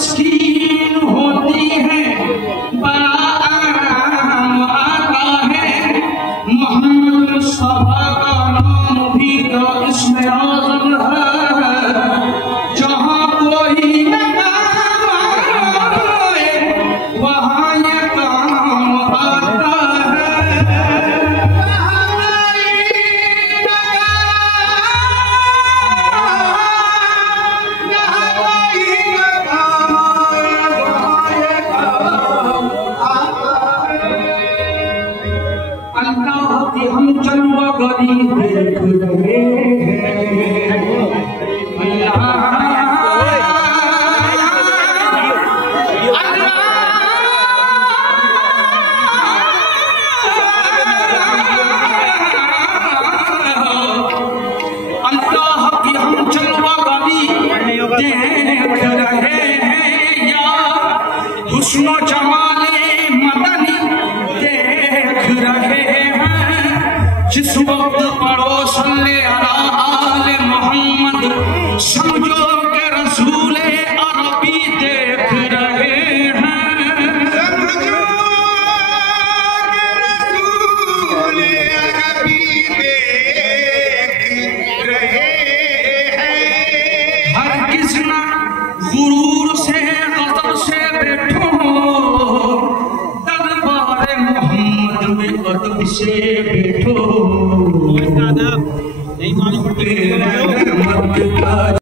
तस्कीन होती है, बड़ा आराम आता है। मोहम्मद मुस्तफा का नाम भी तो इसमें आज़म है। जहाँ कोई मकाम आए वहाँ ये काम आता हम चलवा गरी देख रहे हैं। अल्लाह की हम चलवा गरी देख रहे हैं, या हुस्न जमाले मदनी देख रहे हैं। जिस वक्त पढ़ो सल्ले अला आले मोहम्मद, समझो के रसूले अरबी देख रहे हैं। समझो के रसूले अरबी देख रहे हैं। हर किस्म गुरूर से गज़ब से बैठो, दरबार मोहम्मद में अदब से बैठो। नहीं मालूम पड़ता